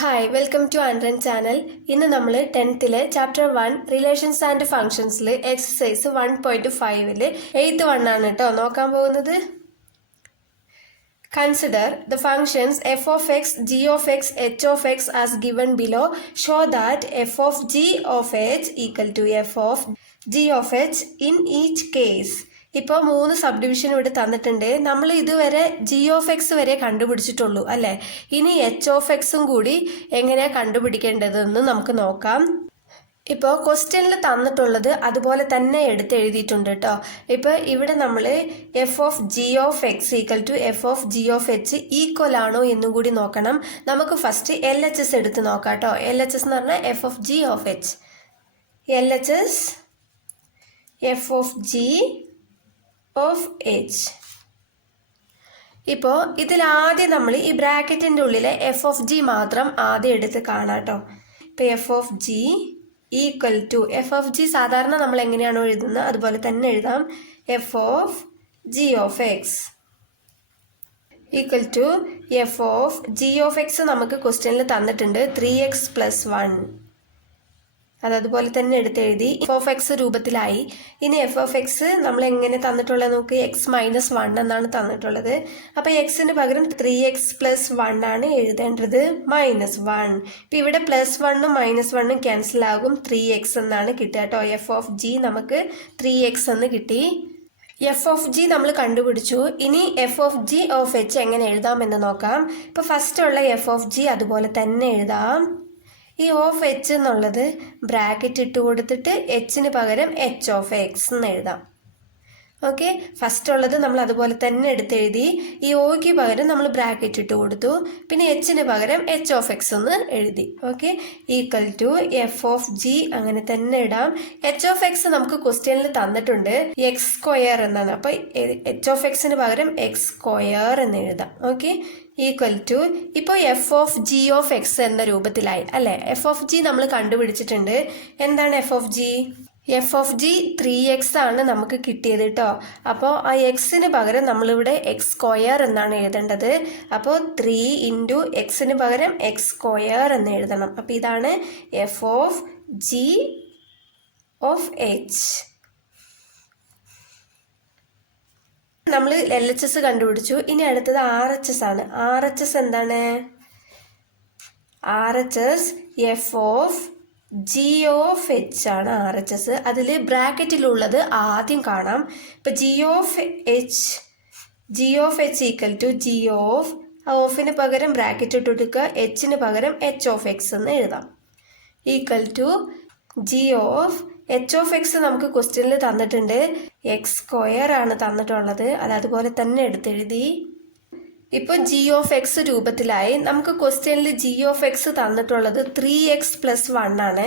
Hi welcome to ആൻഡ്രൻ channel. ഇന്ന് നമ്മൾ 10th ചാപ്റ്റർ 1 റിലേഷൻസ് ആൻഡ് ഫങ്ഷൻസിൽ എക്സസൈസ് 1.5 8th 1 ആണ് കേട്ടോ നോക്കാൻ പോകുന്നത്. Consider the functions f of x, g of x, h of x as given below. Show that f of g of h equal to f of g of h in each case. ഇപ്പോൾ 3 sub division ഇവിടെ തന്നിട്ടുണ്ട്. നമ്മൾ ഇതുവരെ G of X വരെ കണ്ടുപിടിച്ചിട്ടുള്ളൂ അല്ലേ. ഇനി H of എക്സും കൂടി എങ്ങനെയാണ് കണ്ടുപിടിക്കേണ്ടതെന്ന് നമുക്ക് നോക്കാം. ഇപ്പോൾ ക്വസ്റ്റ്യനിൽ തന്നിട്ടുള്ളത് അതുപോലെ തന്നെ എടുത്ത് എഴുതിയിട്ടുണ്ട് കേട്ടോ. ഇപ്പോൾ ഇവിടെ നമ്മൾ F of G of X equal to F of G of H equal ആണോ എന്നും കൂടി നോക്കണം. നമുക്ക് ഫസ്റ്റ് എൽ എച്ച് എസ് എടുത്ത് നോക്കാം കേട്ടോ. എൽ എച്ച് എസ് എന്ന് പറഞ്ഞാൽ F of G of H, L H S F of G of H. ഇപ്പോൾ ഇതിലാദ്യം നമ്മൾ ഈ ബ്രാക്കറ്റിൻ്റെ ഉള്ളിലെ എഫ് ഓഫ് ജി മാത്രം ആദ്യം എടുത്ത് കാണാം കേട്ടോ. ഇപ്പോൾ F of G equal to F of G സാധാരണ നമ്മൾ എങ്ങനെയാണോ എഴുതുന്നത് അതുപോലെ തന്നെ എഴുതാം. F of G of X equal to F of G of X നമുക്ക് ക്വസ്റ്റ്യനിൽ തന്നിട്ടുണ്ട് 3x + 1. അതുപോലെ തന്നെ എടുത്തെഴുതി എഫ് ഓഫ് എക്സ് രൂപത്തിലായി. ഇനി എഫ് ഓഫ് എക്സ് നമ്മൾ എങ്ങനെ തന്നിട്ടുള്ളത് നോക്ക്, x - 1 എന്നാണ് തന്നിട്ടുള്ളത്. അപ്പോൾ എക്സിന് പകരം 3x + 1 ആണ് എഴുതേണ്ടത്, -1. ഇപ്പം ഇവിടെ +1ഉം -1ഉം ക്യാൻസൽ ആകും, 3x എന്നാണ് കിട്ടുക കേട്ടോ. എഫ് ഓഫ് ജി നമുക്ക് 3x എന്ന് കിട്ടി. എഫ് ഓഫ് ജി നമ്മൾ കണ്ടുപിടിച്ചു. ഇനി F of G of h എങ്ങനെ എഴുതാമെന്ന് നോക്കാം. ഇപ്പോൾ ഫസ്റ്റ് ഉള്ള എഫ് ഓഫ് ജി അതുപോലെ തന്നെ എഴുതാം. ഈ ഓഫ് എച്ച് എന്നുള്ളത് ബ്രാക്കറ്റ് ഇട്ട് കൊടുത്തിട്ട് എച്ചിന് പകരം എച്ച് ഓഫ് എക്സ് എന്ന് എഴുതാം. ഓക്കെ, ഫസ്റ്റ് ഉള്ളത് നമ്മൾ അതുപോലെ തന്നെ എടുത്തെഴുതി. ഈ ഓയ്ക്ക് പകരം നമ്മൾ ബ്രാക്കറ്റ് ഇട്ട് കൊടുത്തു. പിന്നെ എച്ചിന് പകരം എച്ച് ഓഫ് എക്സ് എന്ന് എഴുതി. Okay, equal to F of G അങ്ങനെ തന്നെ ഇടാം. എച്ച് ഓഫ് എക്സ് നമുക്ക് ക്വസ്റ്റ്യനിൽ തന്നിട്ടുണ്ട് x² എന്നാണ്. അപ്പോൾ എച്ച് ഓഫ് എക്സിന് പകരം x² എന്ന് എഴുതാം. ഓക്കെ, ഈക്വൽ ടു ഇപ്പോൾ F of G of X എന്ന രൂപത്തിലായി അല്ലേ. എഫ് ഓഫ് ജി നമ്മൾ കണ്ടുപിടിച്ചിട്ടുണ്ട്. എന്താണ് F of G? F of G 3x ആണ് നമുക്ക് കിട്ടിയത് കേട്ടോ. അപ്പോൾ ആ എക്സിന് പകരം നമ്മളിവിടെ x² എന്നാണ് എഴുതേണ്ടത്. അപ്പോൾ 3 × എക്സിന് പകരം x² എന്ന് എഴുതണം. അപ്പോൾ ഇതാണ് F of G of H. നമ്മൾ എൽ എച്ച് എസ് കണ്ടുപിടിച്ചു. ഇനി അടുത്തത് ആർ എച്ച് എസ് ആണ്. ആർ എച്ച് എസ് എന്താണ്? R H S F of G of H ആണ് ആർ എച്ച് എസ്. അതിൽ ബ്രാക്കറ്റിലുള്ളത് ആദ്യം കാണാം. ഇപ്പം G of H equal to G of, ആ ഓഫിന് പകരം ബ്രാക്കറ്റ് ഇട്ട് കൊടുക്കുക, എച്ചിന് പകരം എച്ച് ഓഫ് എക്സ് എന്ന് എഴുതാം. Equal to G of H of X നമുക്ക് ക്വസ്റ്റ്യനിൽ തന്നിട്ടുണ്ട്, x² ആണ് തന്നിട്ടുള്ളത്. അതുപോലെ തന്നെ എടുത്തെഴുതി. ഇപ്പോൾ ജി ഓഫ് എക്സ് രൂപത്തിലായി. നമുക്ക് ക്വസ്റ്റ്യനിൽ ജി ഓഫ് എക്സ് തന്നിട്ടുള്ളത് 3x + 1 ആണ്.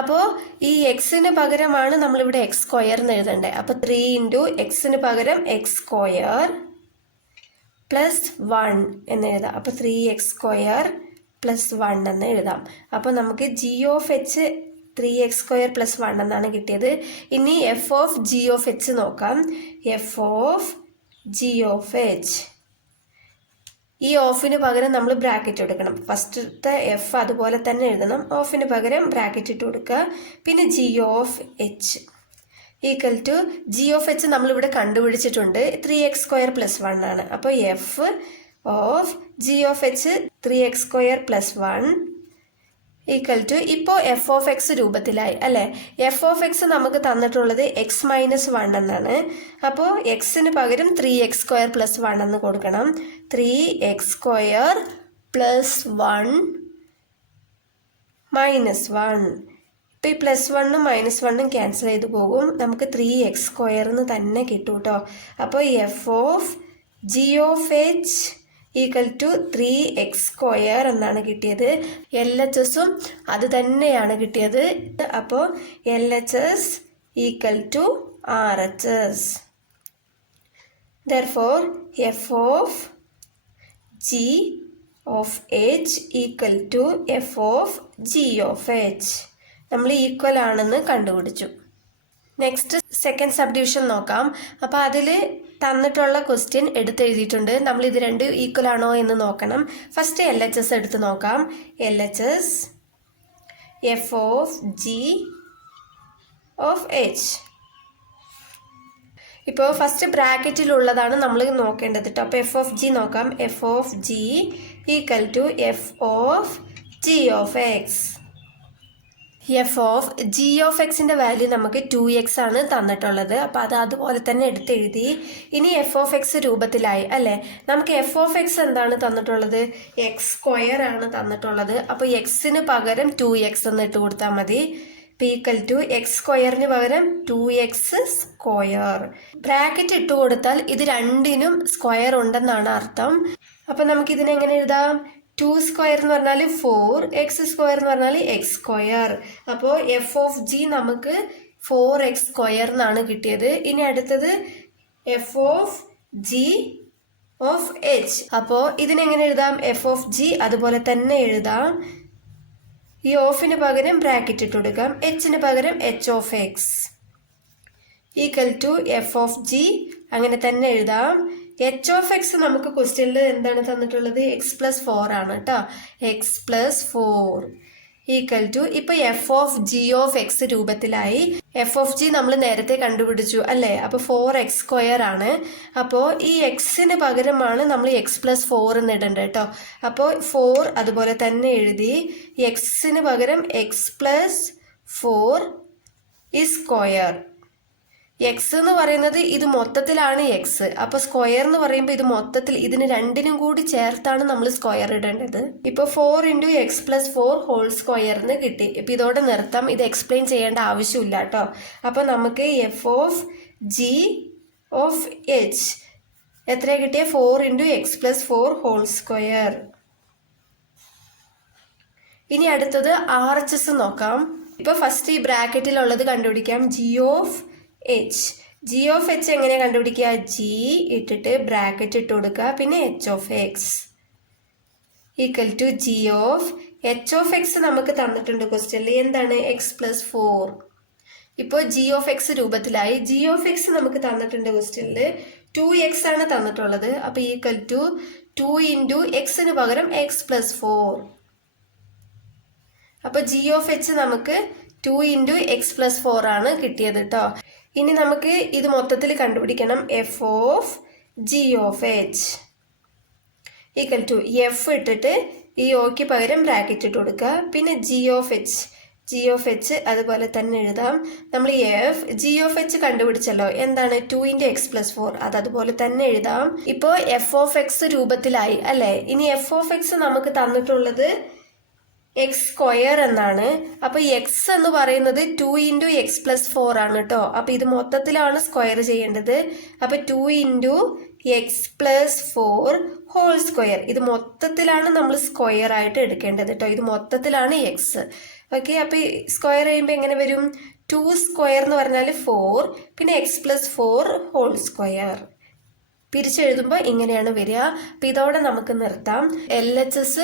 അപ്പോൾ ഈ എക്സിന് പകരമാണ് നമ്മളിവിടെ x² എന്ന് എഴുതേണ്ടത്. അപ്പോൾ 3 × എക്സിന് പകരം x² + 1 എന്ന് എഴുതാം. അപ്പോൾ 3x² + 1 എന്ന് എഴുതാം. അപ്പോൾ നമുക്ക് ജി ഓഫ് എച്ച് 3x² + 1 എന്നാണ് കിട്ടിയത്. ഇനി F of G of h നോക്കാം. F of G of h, ഈ ഓഫിന് പകരം നമ്മൾ ബ്രാക്കറ്റ് എടുക്കണം. ഫസ്റ്റത്തെ എഫ് അതുപോലെ തന്നെ എഴുതണം, ഓഫിന് പകരം ബ്രാക്കറ്റ് ഇട്ട് കൊടുക്കുക. പിന്നെ G of H equal to G of H നമ്മളിവിടെ കണ്ടുപിടിച്ചിട്ടുണ്ട്, 3x² + 1 ആണ്. അപ്പോൾ F of G of H 3x² + 1 equal to ഇപ്പോൾ എഫ് ഓഫ് എക്സ് രൂപത്തിലായി അല്ലേ. എഫ് ഓഫ് എക്സ് നമുക്ക് തന്നിട്ടുള്ളത് x - 1 എന്നാണ്. അപ്പോൾ എക്സിന് പകരം 3x² + 1 എന്ന് കൊടുക്കണം. 3x² + 1 - 1. ഇപ്പോൾ ഈ +1ഉം -1ഉം ക്യാൻസൽ ചെയ്ത് പോകും. നമുക്ക് 3x² എന്ന് തന്നെ കിട്ടും കേട്ടോ. അപ്പോൾ F of G of H equal to 3x² എന്നാണ് കിട്ടിയത്. എൽ എച്ച് എസും അത് തന്നെയാണ് കിട്ടിയത്. അപ്പോൾ L H S equal to R H S. Therefore F of G of H equal to F of G of H. നമ്മൾ equal ആണെന്ന് കണ്ടുപിടിച്ചു. നെക്സ്റ്റ് സെക്കൻഡ് സബ് ഡിവിഷൻ നോക്കാം. അപ്പോൾ അതിൽ തന്നിട്ടുള്ള ക്വസ്റ്റ്യൻ എടുത്തെഴുതിയിട്ടുണ്ട്. നമ്മൾ ഇത് രണ്ടും ഈക്വൽ ആണോ എന്ന് നോക്കണം. ഫസ്റ്റ് LHS എടുത്ത് നോക്കാം. LHS F of G of H. ഇപ്പോൾ ഫസ്റ്റ് ബ്രാക്കറ്റിലുള്ളതാണ് നമ്മൾ നോക്കേണ്ടത് കേട്ടോ. അപ്പോൾ എഫ് ഓഫ് ജി നോക്കാം. F of G equal to F of G of X. F of G of എക്സിൻ്റെ വാല്യൂ നമുക്ക് 2x ആണ് തന്നിട്ടുള്ളത്. അപ്പോൾ അത് അതുപോലെ തന്നെ എടുത്തെഴുതി. ഇനി എഫ് ഓഫ് എക്സ് രൂപത്തിലായി അല്ലേ. നമുക്ക് എഫ് ഓഫ് എക്സ് എന്താണ് തന്നിട്ടുള്ളത്? x² ആണ് തന്നിട്ടുള്ളത്. അപ്പോൾ എക്സിന് പകരം 2x എന്ന് ഇട്ട് കൊടുത്താൽ മതി. ഈക്വൽ ടു x² പകരം 2x². ബ്രാക്കറ്റ് ഇട്ട് കൊടുത്താൽ ഇത് രണ്ടിനും സ്ക്വയർ ഉണ്ടെന്നാണ് അർത്ഥം. അപ്പം നമുക്കിതിനെങ്ങനെ എഴുതാം? 2² എന്ന് പറഞ്ഞാൽ 4, x² എന്ന് പറഞ്ഞാൽ x². അപ്പോൾ എഫ് ഓഫ് ജി നമുക്ക് 4x² എന്നാണ് കിട്ടിയത്. ഇനി അടുത്തത് F of G of H. അപ്പോൾ ഇതിനെങ്ങനെ എഴുതാം? എഫ് ഓഫ് ജി അതുപോലെ തന്നെ എഴുതാം. ഈ ഓഫിന് പകരം ബ്രാക്കറ്റ് ഇട്ട് കൊടുക്കാം. എച്ചിന് പകരം H of X equal to F of G അങ്ങനെ തന്നെ എഴുതാം. എച്ച് ഓഫ് എക്സ് നമുക്ക് ക്വസ്റ്റ്യനിൽ എന്താണ് തന്നിട്ടുള്ളത്? x+4 ആണ് കേട്ടോ. x+4 ഈക്വൽ ടു ഇപ്പോൾ F of G of X രൂപത്തിലായി. എഫ് ഓഫ് ജി നമ്മൾ നേരത്തെ കണ്ടുപിടിച്ചു അല്ലേ. അപ്പോൾ 4x² ആണ്. അപ്പോൾ ഈ എക്സിന് പകരമാണ് നമ്മൾ x+4 എന്ന് ഇടേണ്ടത് കേട്ടോ. അപ്പോൾ 4 അതുപോലെ തന്നെ എഴുതി. എക്സിന് പകരം x+4 ഈ സ്ക്വയർ. എക്സ് എന്ന് പറയുന്നത് ഇത് മൊത്തത്തിലാണ് എക്സ്. അപ്പോൾ സ്ക്വയർ എന്ന് പറയുമ്പോൾ ഇത് മൊത്തത്തിൽ ഇതിന് രണ്ടിനും കൂടി ചേർത്താണ് നമ്മൾ സ്ക്വയർ ഇടേണ്ടത്. ഇപ്പോൾ 4 × x+4 ഹോൾ സ്ക്വയർ എന്ന് കിട്ടി. ഇപ്പം ഇതോടെ നിർത്താം. ഇത് എക്സ്പ്ലെയിൻ ചെയ്യേണ്ട ആവശ്യമില്ല കേട്ടോ. അപ്പോൾ നമുക്ക് F of G of H എത്ര കിട്ടിയ? 4 × x+4 ഹോൾ സ്ക്വയർ. ഇനി അടുത്തത് RHS നോക്കാം. ഇപ്പോൾ ഫസ്റ്റ് ഈ ബ്രാക്കറ്റിലുള്ളത് കണ്ടുപിടിക്കാം. G of H. G of h എങ്ങനെ കണ്ടുപിടിക്കുക? ജി ഇട്ടിട്ട് ബ്രാക്കറ്റ് ഇട്ട് കൊടുക്കുക. പിന്നെ h of X equal to G of H of X നമുക്ക് തന്നിട്ടുണ്ട് ക്വസ്റ്റ്യനിൽ. എന്താണ്? x+4. ഇപ്പോൾ ജി ഓഫ് എക്സ് രൂപത്തിലായി. ജി ഓഫ് എക്സ് നമുക്ക് തന്നിട്ടുണ്ട് ക്വസ്റ്റ്യനിൽ 2x ആണ് തന്നിട്ടുള്ളത്. അപ്പോൾ ഈക്വൽ ടു 2 × എക്സിന് പകരം x+4. അപ്പോൾ ജി ഓഫ് എച്ച് നമുക്ക് 2 × x+4 ആണ് കിട്ടിയത് കേട്ടോ. ഇനി നമുക്ക് ഇത് മൊത്തത്തിൽ കണ്ടുപിടിക്കണം. F of G of H equal to F ഇട്ടിട്ട് ഈ ഓക്ക് പകരം ബ്രാക്കറ്റ് ഇട്ട് കൊടുക്കുക. പിന്നെ G of H. G of H അതുപോലെ തന്നെ എഴുതാം. നമ്മൾ എഫ് ജി ഓഫ് എച്ച് കണ്ടുപിടിച്ചല്ലോ. എന്താണ്? 2 × x+4. അത് അതുപോലെ തന്നെ എഴുതാം. ഇപ്പോൾ എഫ് ഓഫ് എക്സ് രൂപത്തിലായി അല്ലേ. ഇനി എഫ് ഓഫ് എക്സ് നമുക്ക് തന്നിട്ടുള്ളത് x² എന്നാണ്. അപ്പോൾ എക്സ് എന്ന് പറയുന്നത് 2 × x+4 ആണ് കേട്ടോ. അപ്പോൾ ഇത് മൊത്തത്തിലാണ് സ്ക്വയർ ചെയ്യേണ്ടത്. അപ്പോൾ 2 × x+4 ഹോൾ സ്ക്വയർ. ഇത് മൊത്തത്തിലാണ് നമ്മൾ സ്ക്വയർ ആയിട്ട് എടുക്കേണ്ടത് കേട്ടോ. ഇത് മൊത്തത്തിലാണ് എക്സ്. ഓക്കെ. അപ്പോൾ സ്ക്വയർ ചെയ്യുമ്പോൾ എങ്ങനെ വരും? 2² എന്ന് പറഞ്ഞാൽ 4, പിന്നെ x+4 ഹോൾ സ്ക്വയർ. പിരിച്ചെഴുതുമ്പോൾ ഇങ്ങനെയാണ് വരിക. അപ്പോൾ ഇതോടെ നമുക്ക് നിർത്താം. LHS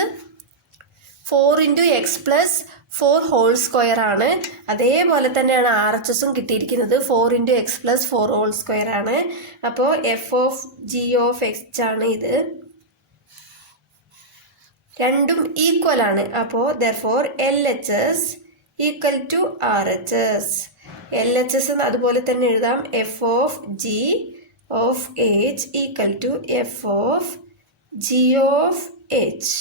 4 × x+4 ഹോൾ സ്ക്വയർ ആണ്. അതേപോലെ തന്നെയാണ് RHSും കിട്ടിയിരിക്കുന്നത്. 4 × x+4 ഹോൾ സ്ക്വയർ ആണ്. അപ്പോൾ F of G of X ആണ് ഇത്. രണ്ടും ഈക്വൽ ആണ്. അപ്പോൾ therefore LHS equal to RHS. LHS അതുപോലെ തന്നെ എഴുതാം. F of G of H equal to F of G of H.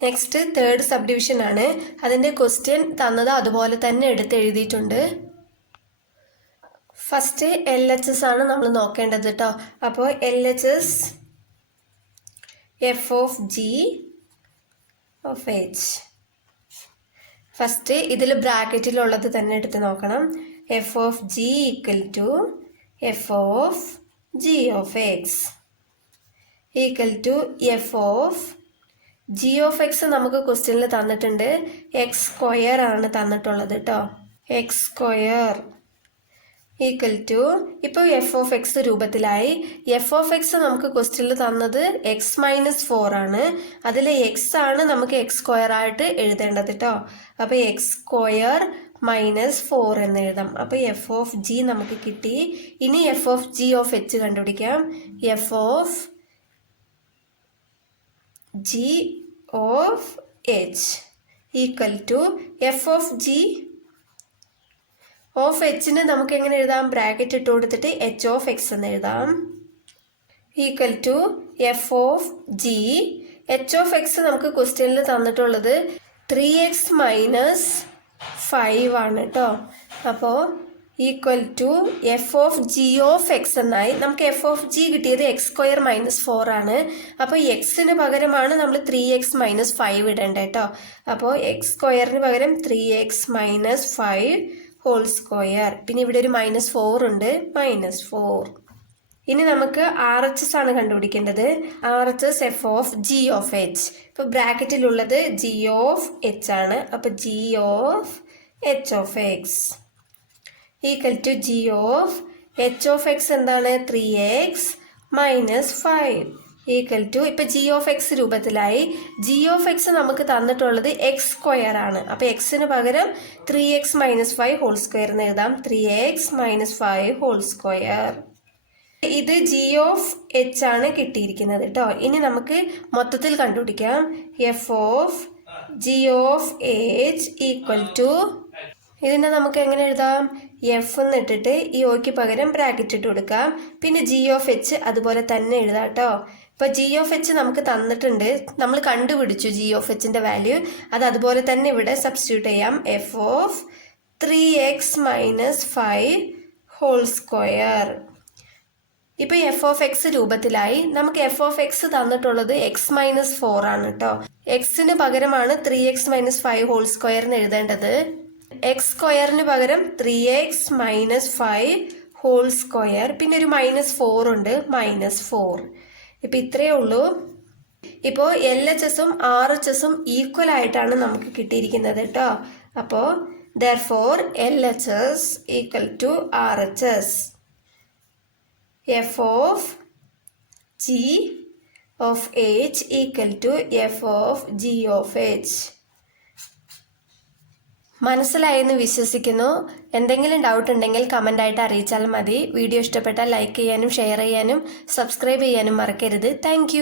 Next third subdivision ആണ്. അതിൻ്റെ ക്വസ്റ്റ്യൻ തന്നത് അതുപോലെ തന്നെ എടുത്തെഴുതിയിട്ടുണ്ട്. ഫസ്റ്റ് LHS ആണ് നമ്മൾ നോക്കേണ്ടത് കേട്ടോ. അപ്പോൾ LHS F of G of h. First ഇതിൽ ബ്രാക്കറ്റിലുള്ളത് തന്നെ എടുത്ത് നോക്കണം. F of G equal to F of G of X equal to F of G of X നമുക്ക് ക്വസ്റ്റ്യനിൽ തന്നിട്ടുണ്ട്. x² ആണ് തന്നിട്ടുള്ളത് കേട്ടോ. x² ഈക്വൽ ടു ഇപ്പോൾ എഫ് ഓഫ് എക്സ് രൂപത്തിലായി. എഫ് ഓഫ് എക്സ് നമുക്ക് ക്വസ്റ്റ്യനിൽ തന്നത് x-4 ആണ്. അതിൽ എക്സ് ആണ് നമുക്ക് x² ആയിട്ട് എഴുതേണ്ടത് കേട്ടോ. അപ്പോൾ x² -4 എന്ന് എഴുതാം. അപ്പോൾ എഫ് ഓഫ് ജി നമുക്ക് കിട്ടി. ഇനി F of G of h കണ്ടുപിടിക്കാം. F of G of H equal to F of G of എച്ചിന് നമുക്ക് എങ്ങനെ എഴുതാം? ബ്രാക്കറ്റ് ഇട്ട് കൊടുത്തിട്ട് എച്ച് ഓഫ് എക്സ് എന്ന് എഴുതാം. Equal to F of G H of X നമുക്ക് ക്വസ്റ്റ്യനിൽ തന്നിട്ടുള്ളത് 3x - 5 ആണ് കേട്ടോ. അപ്പോൾ equal to F of G of X എന്നായി. നമുക്ക് എഫ് ഓഫ് ജി കിട്ടിയത് x² - 4 ആണ്. അപ്പോൾ എക്സിന് പകരമാണ് നമ്മൾ 3x - 5 ഇടേണ്ടത് കേട്ടോ. അപ്പോൾ x² പകരം 3x - 5 ഹോൾ സ്ക്വയർ. പിന്നെ ഇവിടെ ഒരു -4 ഉണ്ട്, -4. ഇനി നമുക്ക് ആർ എച്ച് എസ് ആണ് കണ്ടുപിടിക്കേണ്ടത്. R H S F of G of H. ഇപ്പോൾ ബ്രാക്കറ്റിലുള്ളത് ജി ഓഫ് എച്ച് ആണ്. അപ്പോൾ g of H of X equal to G of H of x എന്താണ്? 3x - 5 ഈക്വൽ ടു ഇപ്പോൾ ജി ഓഫ് എക്സ് രൂപത്തിലായി. G of X നമുക്ക് തന്നിട്ടുള്ളത് x² ആണ്. അപ്പോൾ എക്സിന് പകരം 3x - 5 ഹോൾ സ്ക്വയർ എന്ന് എഴുതാം. 3x - 5 whole square. ഇത് ജി ഓഫ് എച്ച് ആണ് കിട്ടിയിരിക്കുന്നത് കേട്ടോ. ഇനി നമുക്ക് മൊത്തത്തിൽ കണ്ടുപിടിക്കാം. F of G of H equal to ഇതിനെ നമുക്ക് എങ്ങനെ എഴുതാം? എഫ് എന്ന് ഇട്ടിട്ട് ഈ ഓയ്ക്ക് പകരം ബ്രാക്കറ്റ് ഇട്ട് കൊടുക്കാം. പിന്നെ ജി ഓഫ് എച്ച് അതുപോലെ തന്നെ എഴുതാം കേട്ടോ. ഇപ്പോൾ ജി ഓഫ് എച്ച് നമുക്ക് തന്നിട്ടുണ്ട്, നമ്മൾ കണ്ടുപിടിച്ചു ജി ഓഫ് എച്ചിൻ്റെ വാല്യൂ. അത് അതുപോലെ തന്നെ ഇവിടെ സബ്സ്റ്റിറ്റ്യൂട്ട് ചെയ്യാം. F of 3x - 5 whole square. ഇപ്പോൾ എഫ് ഓഫ് എക്സ് രൂപത്തിലായി. നമുക്ക് എഫ് ഓഫ് എക്സ് തന്നിട്ടുള്ളത് x - 4 ആണ് കേട്ടോ. എക്സിന് പകരമാണ് 3x - 5 ഹോൾ സ്ക്വയർ എന്ന് എഴുതേണ്ടത്. x² പകരം 3x - 5 ഹോൾ സ്ക്വയർ. പിന്നെ ഒരു -4 ഉണ്ട്, -4. ഇപ്പം ഇത്രയേ ഉള്ളൂ. ഇപ്പോൾ എൽ എച്ച് എസും ആർ എച്ച് എസും ഈക്വൽ ആയിട്ടാണ് നമുക്ക് കിട്ടിയിരിക്കുന്നത് കേട്ടോ. അപ്പോൾ therefore L H S equal to R H S. F of G of H equal to F of G of H. മനസ്സിലായെന്ന് വിശ്വസിക്കുന്നു. എന്തെങ്കിലും ഡൗട്ട് ഉണ്ടെങ്കിൽ കമൻ്റായിട്ട് അറിയിച്ചാൽ മതി. വീഡിയോ ഇഷ്ടപ്പെട്ടാൽ ലൈക്ക് ചെയ്യാനും ഷെയർ ചെയ്യാനും സബ്സ്ക്രൈബ് ചെയ്യാനും മറക്കരുത്. താങ്ക്